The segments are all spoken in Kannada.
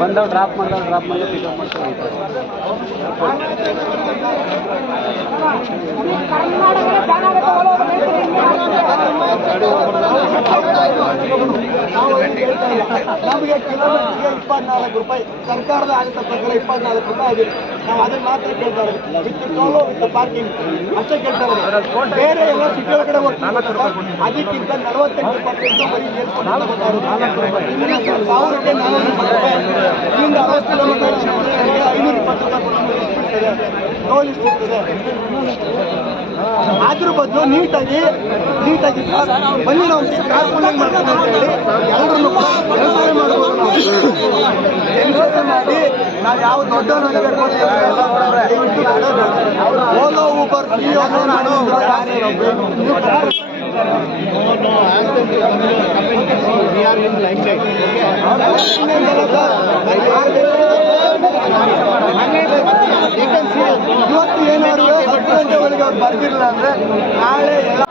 ಬಂದವ್ ಡ್ರಾಪ್ ಮಾಡ್ದವ್ ಡ್ರಾಪ್ ಮಾಡಿ ಪಿಕಪ್ ಮಾಡ್ಕೊಂಡು ನಮಗೆ ಕಿಲೋಮೀಟರ್ಗೆ ಇಪ್ಪತ್ನಾಲ್ಕು ರೂಪಾಯಿ ಸರ್ಕಾರದ ಆಡಳಿತ ಪ್ರಕಾರ ಇಪ್ಪತ್ನಾಲ್ಕು ರೂಪಾಯಿ ಆಗಿದೆ. ನಾವು ಅದನ್ನ ಮಾತ್ರ ಕೇಳ್ತಾ ಇರೋದು ವಿತ್ ಟೋಲು ವಿತ್ ಪಾರ್ಕಿಂಗ್. ಅಷ್ಟೇ ಕೇಳ್ತಾ ಇರೋದು ಬೇರೆ ಎಲ್ಲ ಸಿಟಿ ಒಳಗಡೆ ಹೋಗ್ತೀವಿ. ಅದಕ್ಕಿಂತ ನಲವತ್ತೆಂಟು ಪರ್ಸೆಂಟ್ ಬರೀ ಹೇಳ್ಕೊಂಡು ಸಾವಿರ ರೂಪಾಯಿ ನಾಲ್ಕು ರೂಪಾಯಿ. ಇಲ್ಲಿಂದ ಅರವತ್ತು ಕಿಲೋಮೀಟರ್ ಐನೂರ ಇಪ್ಪತ್ತು ರೂಪಾಯಿ ಇರ್ತದೆ ಟೋಲ್ ಇರ್ತದೆ ಅದ್ರ ಬದಲು ನೀಟಾಗಿ ನೀಟಾಗಿ ಬನ್ನಿ ನಾವು ಕಾರ್ಪೂಲಿಂಗ್ ಮಾಡ್ತೀವಿ ಅಂತ ಹೇಳಿ ಎಲ್ಲರನ್ನು ವ್ಯವಸಾಯ ಎನ್ಕ್ವೈರಿ ಮಾಡಿ ನಾವು ಯಾವ ದೊಡ್ಡ ಓಲೋ ಊಬರ್ ಇವತ್ತು ಗಂಟೆ ಅಂದರೆ ಬರ್ತಿರಲಿಲ್ಲ ಅಂದ್ರೆ ನಾಳೆ ಎಲ್ಲ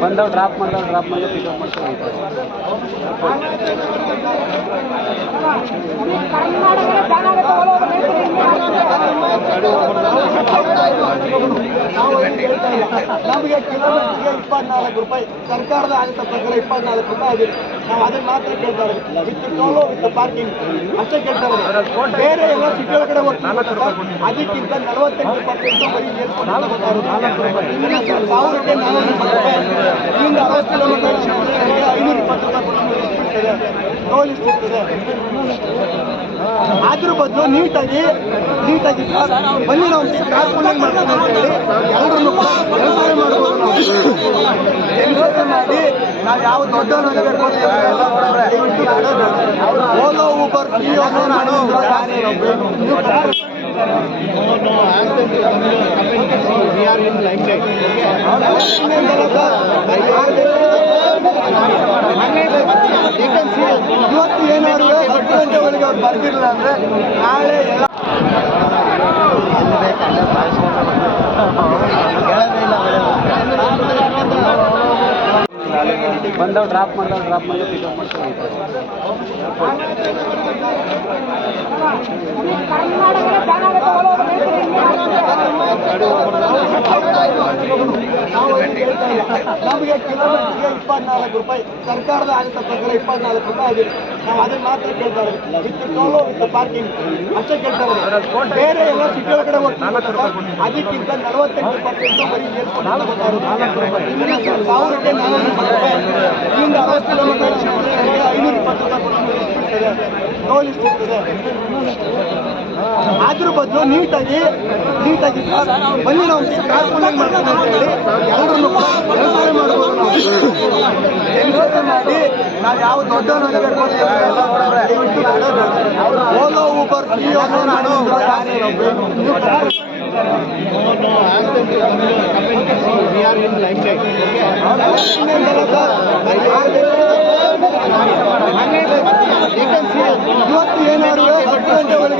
ಬಂದವ್ ಡ್ರಾಪ್ ಮಾಡ್ದವ್ ಡ್ರಾಪ್ ಮಾಡಿ ಪಿಕಪ್ ಮಾಡ್ಕೊಂಡು ನಾವು. ನಮಗೆ ಕಿಲೋಮೀಟರ್ಗೆ ಇಪ್ಪತ್ನಾಲ್ಕು ರೂಪಾಯಿ ಸರ್ಕಾರದ ಆಡಳಿತ ಪ್ರಕಾರ ಇಪ್ಪತ್ನಾಲ್ಕು ರೂಪಾಯಿ ಆಗಿದೆ ನಾವು ಅದನ್ನ ಮಾತ್ರ ಕೇಳ್ತಾ ಇರೋದು ವಿತ್ ಟೋಲು ವಿತ್ ಪಾರ್ಕಿಂಗ್ ಅಷ್ಟೇ ಕೇಳ್ತಾ ಬೇರೆ ಎಲ್ಲ ಸಿಟಿ ಒಳಗಡೆ ಹೋಗ್ತೀವಿ ಅದಕ್ಕಿಂತ ನಲವತ್ತೆಂಟು ಪರ್ಸೆಂಟ್ ಬರೀ ನಾನ್ನೂರ ಇಪ್ಪತ್ತು ರೂಪಾಯಿ ಐನೂರ ಇಪ್ಪತ್ತು ರೂಪಾಯಿ ಇರ್ತದೆ ಟೋಲ್ ಇಷ್ಟು ಇರ್ತದೆ ಅದ್ರ ಬದಲು ನೀಟಾಗಿ ನೀಟಾಗಿ ಬನ್ನಿ ನಾವು ಕಾರ್ಪೂಲಿಂಗ್ ಮಾಡ್ತೀವಿ ಅಂತ ಹೇಳಿ ಎಲ್ಲರನ್ನು ಎನ್ಕ್ವೈರಿ ಮಾಡ್ಬೋದು ನಾವು ಮಾಡಿ ನಾವು ಯಾವ ದೊಡ್ಡ ಓಲೋ ಊಬರ್ ಇವತ್ತು ಏನಾದ್ರು ಹತ್ತು ಗಂಟೆವರೆಗೆ ಅವ್ರು ಬರ್ತಿರಲಿಲ್ಲ ಅಂದ್ರೆ ನಾಳೆ ಎಲ್ಲ ಬಂದವ್ ಡ್ರಾಪ್ ಮಾಡ್ದವ್ ಡ್ರಾಪ್ ಮಾಡಿ ಪಿಕಪ್ ಮಾಡ್ಕೊಂಡು ನಾವು ನಮಗೆ ಕಿಲೋಮೀಟರ್ಗೆ ಇಪ್ಪತ್ನಾಲ್ಕು ರೂಪಾಯಿ, ಸರ್ಕಾರದ ಆಗಿರ್ತಕ್ಕಂಥ ಇಪ್ಪತ್ನಾಲ್ಕು ರೂಪಾಯಿ ಆಗಿದೆ. ನಾವು ಅದನ್ನ ಮಾತ್ರ ಕೇಳ್ತಾರೆ ವಿತ್ ಟೋಲು, ವಿತ್ ಪಾರ್ಕಿಂಗ್. ಅಷ್ಟೇ ಕೇಳ್ತಾರೆ ಬೇರೆ ಎಲ್ಲ ಸಿಟಿ ಒಳಗಡೆ ಹೋಗ್ತೀವಿ. ಅದಕ್ಕಿಂತ ನಲವತ್ತೆಂಟು ಪರ್ಸೆಂಟ್ ಬರೀ ಸಾವಿರಕ್ಕೆ ಇಪ್ಪತ್ತು ರೂಪಾಯಿ ಇಲ್ಲಿಂದ ಅರವತ್ತು ಕಿಲೋಮೀಟರ್, ಐನೂರ ಇಪ್ಪತ್ತು ರೂಪಾಯಿ ಟೋಲ್ ಇಷ್ಟು ಇರ್ತದೆ ಅದ್ರ ಬದಲು ನೀಟಾಗಿ ನೀಟಾಗಿ ಬನ್ನಿ ನಾವು ಕಾರ್ಪೂಲಿಂಗ್ ಮಾಡ್ತೀವಿ ಅಂತ ಹೇಳಿ ಎಲ್ಲರನ್ನು ವ್ಯವಸಾಯ ಮಾಡ್ಬೋದು ಮಾಡಿ ನಾವು ಯಾವ ದೊಡ್ಡ ಓಲೋ ಊಬರ್ ಇವತ್ತು ಏನಾದ್ರು ಹತ್ತು ಗಂಟೆ ಒಳಗೆ